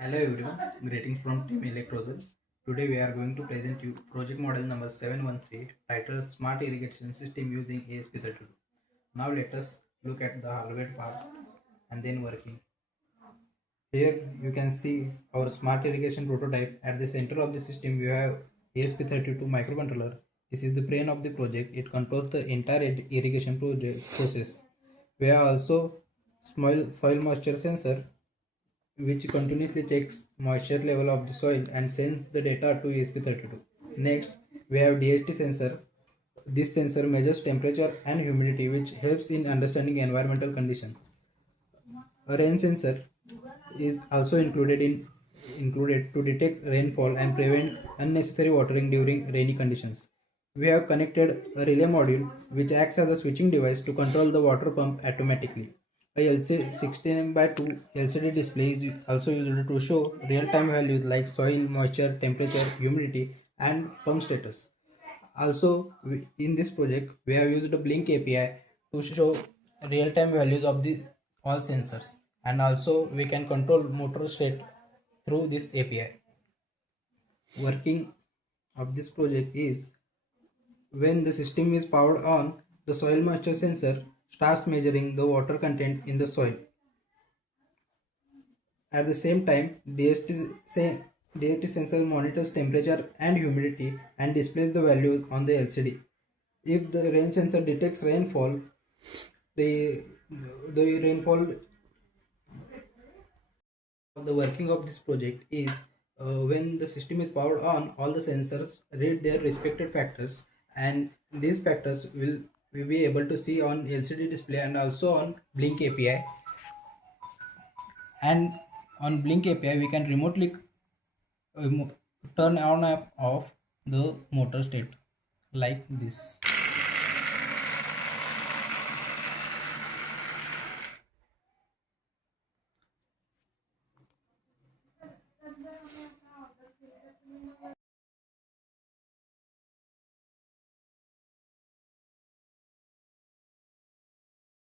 Hello everyone, greetings from Team ELECTROSAL. Today we are going to present you project model number 713 titled Smart Irrigation System using ESP32. Now let us look at the hardware part and then working. Here you can see our smart irrigation prototype. At the center of the system we have ESP32 microcontroller. This is the brain of the project. It controls the entire irrigation process. We have also small soil moisture sensor which continuously checks moisture level of the soil and sends the data to ESP32. Next, we have DHT sensor. This sensor measures temperature and humidity, which helps in understanding environmental conditions. A rain sensor is also included to detect rainfall and prevent unnecessary watering during rainy conditions. We have connected a relay module which acts as a switching device to control the water pump automatically. A LCD 16 by 2 LCD display is also used to show real-time values like soil, moisture, temperature, humidity, and pump status. Also, in this project, we have used a Blink API to show real-time values of the all sensors, and also we can control motor state through this API. Working of this project is when the system is powered on, the soil moisture sensor starts measuring the water content in the soil. At the same time, DHT sensor monitors temperature and humidity and displays the values on the LCD. If the rain sensor detects rainfall, the rainfall of the working of this project is when the system is powered on, all the sensors read their respected factors, and these factors will be able to see on LCD display and also on Blink API. And on Blink API, we can remotely turn on and off the motor state like this.